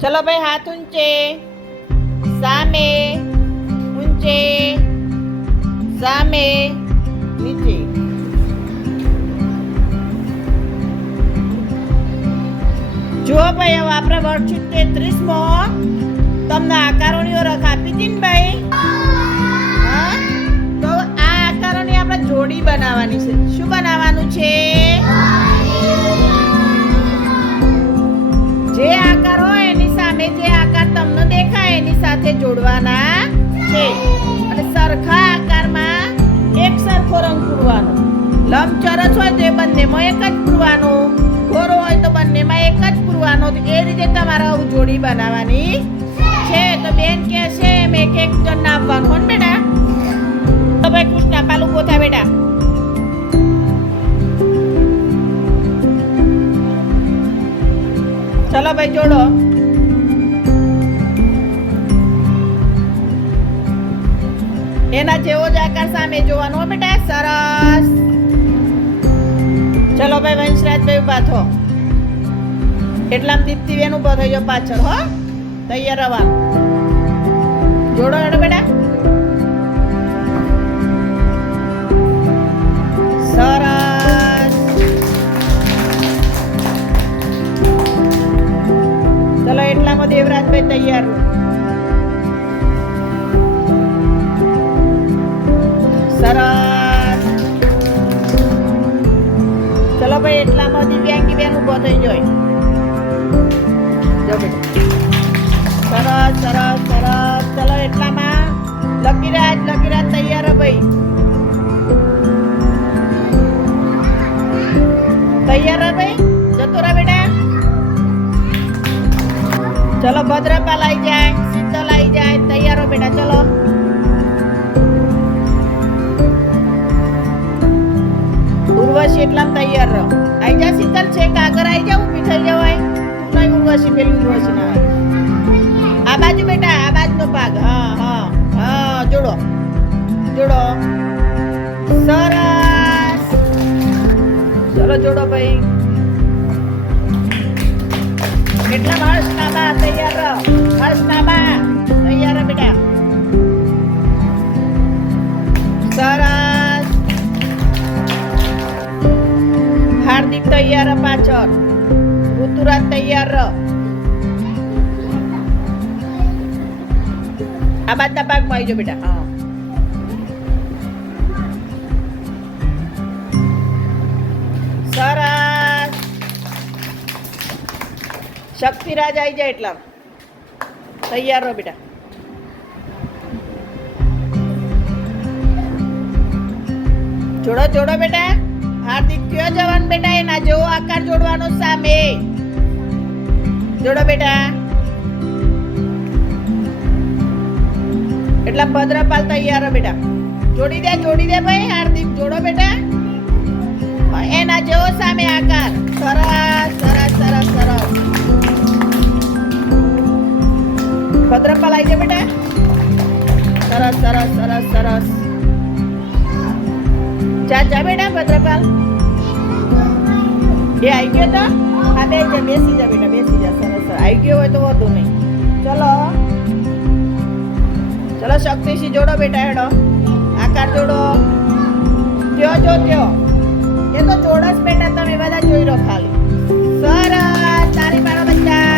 चलो भाई हाथ ऊंचे सामे ऊंचे सामे नीचे જો ભાઈ હવે આપણે વર્કશીટ 33માં તમને આકારોની ઓળખ આપી હતી ને ભાઈ હા તો આ આકારોની આપણે જોડી બનાવવાની છે શું બનાવવાનું છે જે આકાર હોય એની સામે જે આકાર તમને દેખાય એની સાથે જોડવાના છે અને સરખા આકારમાં એક સરખો રંગ પૂરવાનો લંબચોરસ હોય તો એ બંનેમાં એક જ પૂરવાનો ગોળો હોય તો બંનેમાં એક જ પૂરવાનો એ રીતે તમારે આવું જોડી બનાવવાની છે તો બેન કે છે એમ એક એક જણ આપવાનું હોય ને બેટા તો ભાઈ કૃષ્ણ પાલું પોતા બેટા ચલો ભાઈ જોડો એના જેવો જ આકાર સામે જોવાનો હોય બેટા સરસ ચલો ભાઈ વંશરાજભાઈ ઉભા થો એટલામાં દીપ્તિબેન ઉભો થઈ જાઓ પાછળ હો તૈયાર રહેવાનું જોડો હેડો બેટા સરસ ચલો એટલામાં દેવરાજભાઈ તૈયાર સરસ ચલો ભાઈ એટલામાં દિવ્યાંગી બેન ઉભો થઈ જાય જો બેટા સરસ સરસ સરસ ચલો એટલામાં લકીરાજ તૈયાર હો ભાઈ તૈયાર હો ભાઈ જતો રહે બેટા ચલો ભદ્રપાલ આવી જાય શીતલ આવી જાય તૈયાર હો બેટા ચલો ઉર્વશી એટલામાં તૈયાર રહો આવી જા શીતલ છે કાગર આવી જાવ ઊભી થઈ જવાય તું નહીં ઉર્વશી પેલી ઉર્વશી ના આ બાજુ બેટા આ બાજુનો ભાગ હા હા હા જોડો જોડો સરસ ચલો જોડો ભાઈ કેટલા હર્ષનાબા તૈયાર રહો હર્ષનાબા તૈયાર રહો બેટા સરસ હાર્દિક તૈયાર પાછળ ઋતુરાજ તૈયાર રહ આ બાજના ભાગમાં આવી જાઓ બેટા હા સરસ શક્તિરાજ આવી જાય એટલા તૈયાર રહો બેટા જોડો જોડો બેટા હાર્દિક કયો જવાન બેટા એના જેવો આકાર જોડવાનો સામે જોડો બેટા એટલા ભદ્રપાલ તૈયાર હો બેટા જોડી દે ભાઈ હાર્દિક જોડો બેટા એના જેવો સામે આકાર સરસ સરસ સરસ સરસ ભદ્રપાલ આવી જાય બેટા સરસ સરસ સરસ સરસ જા બેટા ભદ્રપાલ એ આવી ગયો તો હા બેસી જા બેટા બેસી જા સરસ આવી ગયો હોય તો વધુ નહીં ચલો શક્તિસિંહ જોડો બેટા હેડો આકાર જોડો ત્યો એ તો જોડસ બેટા તમે બધા જોઈ લો ખાલી સરસ તારી મારો બચ્ચા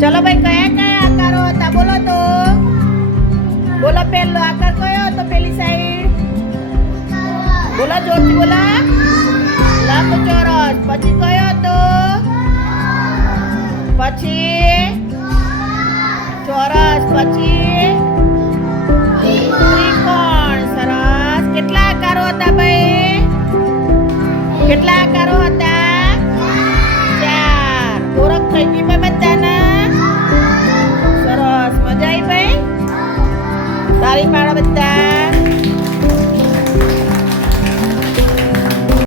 ચલો ભાઈ કયા આકારો હતા બોલો તો બોલો પહેલો આકાર કયો હતો પેલી સાઈડ બોલો જોરથી બોલો લંબચોરસ પછી કયો હતો પછી ચોરસ પછી